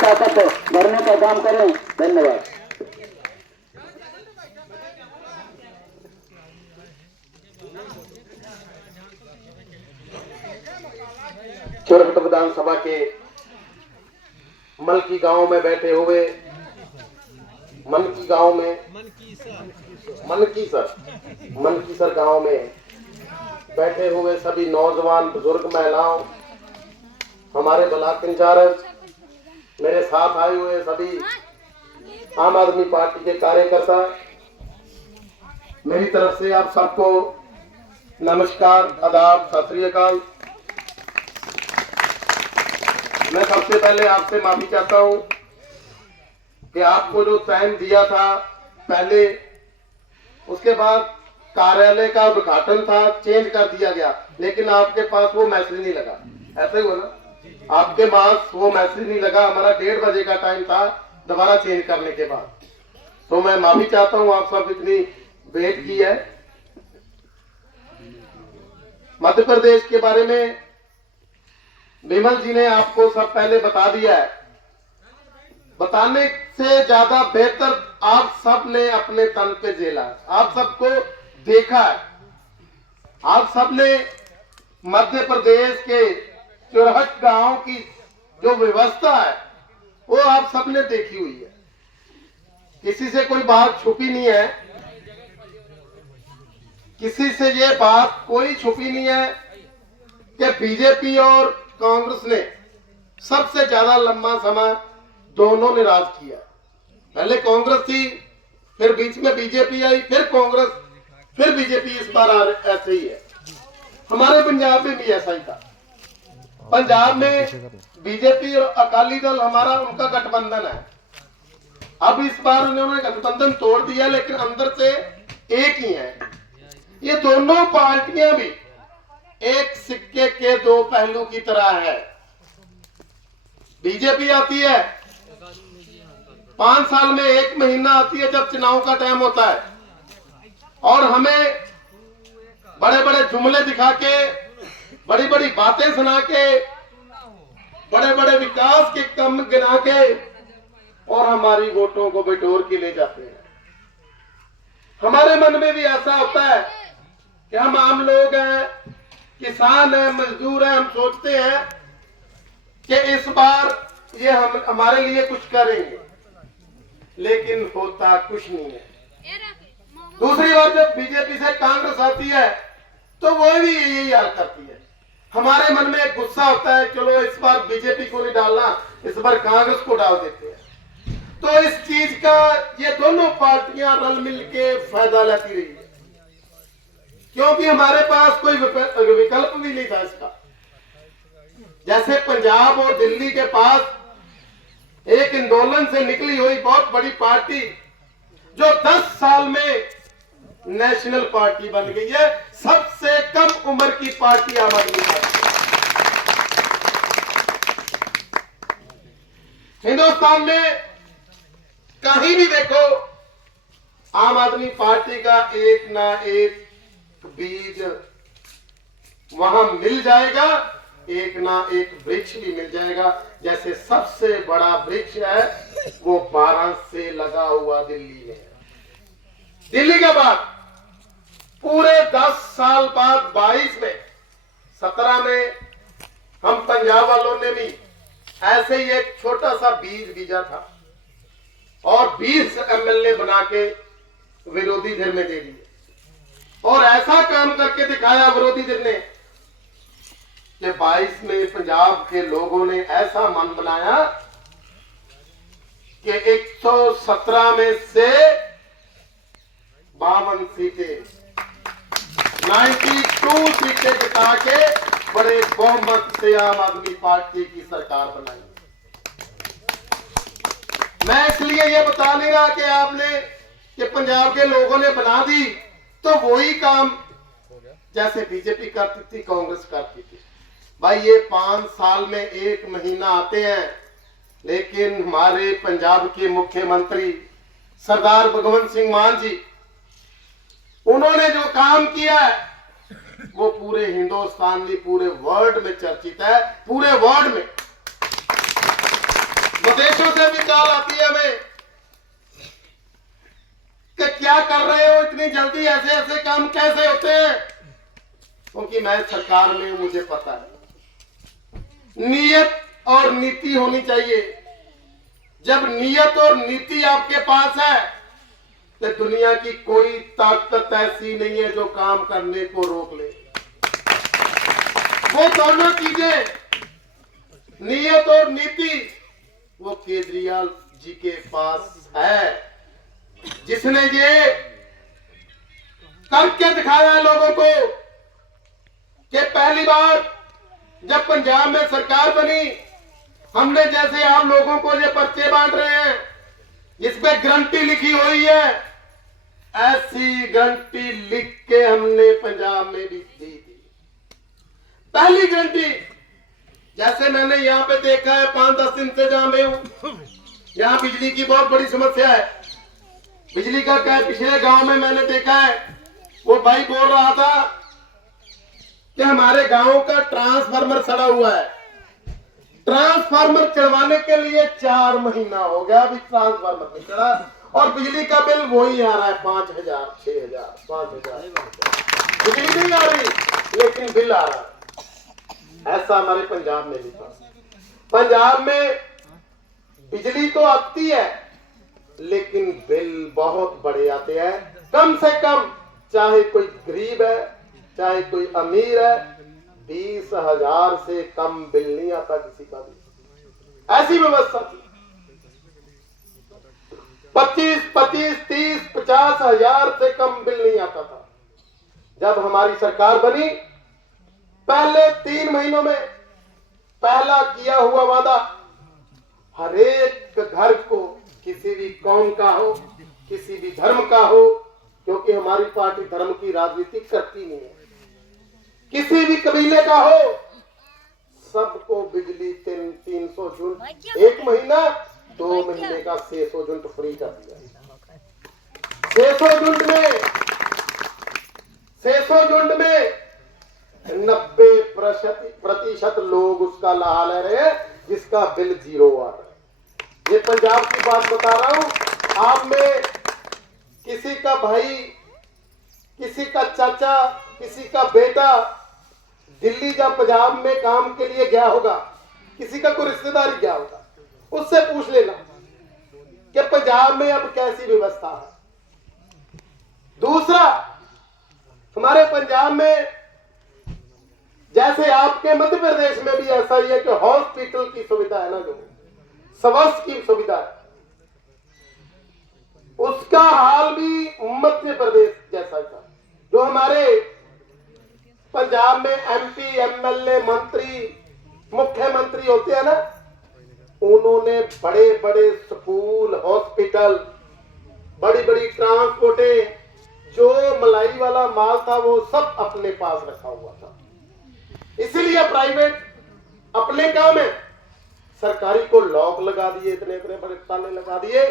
ताकत भरने का काम करें। धन्यवाद। चुरहट विधानसभा के मलकी गांव में बैठे हुए मनकीसर गांव में बैठे हुए सभी नौजवान, बुजुर्ग, महिलाओं, हमारे ब्लॉक इंचार्ज, मेरे साथ आए हुए सभी आम आदमी पार्टी के कार्यकर्ता, मेरी तरफ से आप सबको नमस्कार, आदाब, सत श्री अकाल। मैं सबसे पहले आपसे माफी चाहता हूं कि आपको जो टाइम दिया था पहले, उसके बाद कार्यालय का उद्घाटन था, चेंज कर दिया गया, लेकिन आपके पास वो मैसेज नहीं लगा। ऐसा ही हुआ ना, आपके पास वो मैसेज नहीं लगा। हमारा 1:30 बजे का टाइम था दोबारा चेंज करने के बाद। तो मैं माफी चाहता हूं, आप सब इतनी वेट की है। मध्य प्रदेश के बारे में विमल जी ने आपको सब पहले बता दिया है। बताने से ज्यादा बेहतर आप सब ने अपने तन पे झेला, आप सबको देखा है। आप सब ने मध्य प्रदेश के चुरहट गांव की जो व्यवस्था है वो आप सब ने देखी हुई है। किसी से कोई बात छुपी नहीं है, किसी से ये बात कोई छुपी नहीं है कि बीजेपी और कांग्रेस ने सबसे ज्यादा लंबा समय दोनों ने राज किया। पहले कांग्रेस थी, फिर बीच में बीजेपी आई, फिर कांग्रेस, फिर बीजेपी। इस बार ऐसे ही है। हमारे पंजाब में भी ऐसा ही था। पंजाब में बीजेपी और अकाली दल हमारा उनका गठबंधन है। अब इस बार उन्होंने गठबंधन तोड़ दिया, लेकिन अंदर से एक ही है। ये दोनों पार्टियां भी एक सिक्के के दो पहलू की तरह है। बीजेपी आती है 5 साल में 1 महीना आती है जब चुनाव का टाइम होता है, और हमें बड़े बड़े जुमले दिखा के, बड़ी बड़ी बातें सुना के, बड़े बड़े विकास के काम गिना के, और हमारी वोटों को बिटोर के ले जाते हैं। हमारे मन में भी ऐसा होता है कि हम आम लोग हैं, किसान हैं, मजदूर हैं। हम सोचते हैं कि इस बार ये हम हमारे लिए कुछ करेंगे, लेकिन होता कुछ नहीं है। दूसरी बार जब बीजेपी से कांग्रेस आती है तो वो भी यही हाल करती है। हमारे मन में एक गुस्सा होता है, चलो इस बार बीजेपी को नहीं डालना, इस बार कांग्रेस को डाल देते हैं। तो इस चीज का ये दोनों पार्टियां रल मिल के फायदा लेती रही है, क्योंकि हमारे पास कोई विकल्प भी नहीं था इसका। जैसे पंजाब और दिल्ली के पास एक आंदोलन से निकली हुई बहुत बड़ी पार्टी जो 10 साल में नेशनल पार्टी बन गई है, सबसे कम उम्र की पार्टी आम आदमी पार्टी। हिंदुस्तान में कहीं भी देखो, आम आदमी पार्टी का एक ना एक बीज वहां मिल जाएगा, एक ना एक वृक्ष भी मिल जाएगा। जैसे सबसे बड़ा वृक्ष है वो 12 से लगा हुआ दिल्ली में है। दिल्ली के बाद पूरे 10 साल बाद 22 में, 17 में हम पंजाब वालों ने भी ऐसे ही एक छोटा सा बीज बीजा था और 20 एमएलए बना के विरोधी धਿਰ में दे दिए, और ऐसा काम करके दिखाया विरोधी धਿਰ ने कि 22 में पंजाब के लोगों ने ऐसा मन बनाया कि 117 में से 52 सीटें, 92 सीटें जिता के बड़े बहुमत से आम आदमी पार्टी की सरकार बनाई। मैं इसलिए ये बता नहीं रहा कि आपने, कि पंजाब के लोगों ने बना दी तो वही काम जैसे बीजेपी करती थी, कांग्रेस करती थी। भाई ये 5 साल में 1 महीना आते हैं, लेकिन हमारे पंजाब के मुख्यमंत्री सरदार भगवंत सिंह मान जी, उन्होंने जो काम किया है वो पूरे हिंदुस्तान में, पूरे वर्ल्ड में चर्चित है। पूरे वर्ल्ड में विदेश विदेशों से भी कॉल आती है हमें कि क्या कर रहे हो इतनी जल्दी, ऐसे ऐसे काम कैसे होते हैं। क्योंकि मैं सरकार में हूं, मुझे पता है नियत और नीति होनी चाहिए। जब नियत और नीति आपके पास है तो दुनिया की कोई ताकत ऐसी नहीं है जो काम करने को रोक ले। वो दोनों चीजें, नियत और नीति, वो केजरीवाल जी के पास है, जिसने ये करके दिखाया है लोगों को कि पहली बार जब पंजाब में सरकार बनी, हमने जैसे आप लोगों को ये पर्चे बांट रहे हैं जिसपे गारंटी लिखी हुई है, ऐसी गारंटी लिख के हमने पंजाब में भी दी थी। पहली गारंटी, जैसे मैंने यहाँ पे देखा है 5-10 दिन से जहां मैं हूं, यहाँ बिजली की बहुत बड़ी समस्या है। बिजली का क्या, पिछले गांव में मैंने देखा है, वो भाई बोल रहा था कि हमारे गांव का ट्रांसफार्मर सड़ा हुआ है। ट्रांसफार्मर चढ़वाने के लिए 4 महीना हो गया, अभी ट्रांसफार्मर नहीं चढ़ा और बिजली का बिल वही आ रहा है 5,000, 6,000, 5,000। बिजली नहीं आ रही लेकिन बिल आ रहा है। ऐसा हमारे पंजाब में नहीं था। पंजाब में बिजली तो आती है लेकिन बिल बहुत बड़े आते हैं। कम से कम, चाहे कोई गरीब है चाहे कोई अमीर है, 20,000 से कम बिल नहीं आता किसी का भी। ऐसी व्यवस्था थी। 25, 30, 50,000 से कम बिल नहीं आता था। जब हमारी सरकार बनी, पहले 3 महीनों में पहला किया हुआ वादा, हर एक घर को, किसी भी कौम का हो, किसी भी धर्म का हो, क्योंकि हमारी पार्टी धर्म की राजनीति करती नहीं है, किसी भी कबीले का हो, सबको बिजली 300 यूनिट 1 महीना, 2 महीने का 600 यूनिट फ्री कर दिया। 600 यूनिट में 90% लोग उसका लाहा ले रहे हैं जिसका बिल 0 आ रहा है। ये पंजाब की बात बता रहा हूं। आप में किसी का भाई, किसी का चाचा, किसी का बेटा दिल्ली या पंजाब में काम के लिए गया होगा, किसी का कोई रिश्तेदार गया होगा, उससे पूछ लेना कि पंजाब में अब कैसी व्यवस्था है। दूसरा, हमारे पंजाब में, जैसे आपके मध्य प्रदेश में भी ऐसा ही है कि हॉस्पिटल की सुविधा है ना, जो स्वास्थ्य की सुविधा है, उसका हाल भी मध्य प्रदेश जैसा ही था। जो हमारे पंजाब में MP, MLA, मंत्री, मुख्यमंत्री होते हैं ना, उन्होंने बड़े बड़े स्कूल, हॉस्पिटल, बड़ी बड़ी ट्रांसपोर्टें, जो मलाई वाला माल था वो सब अपने पास रखा हुआ था। इसीलिए प्राइवेट अपने काम में, सरकारी को लॉक लगा दिए, इतने बड़े ताले लगा दिए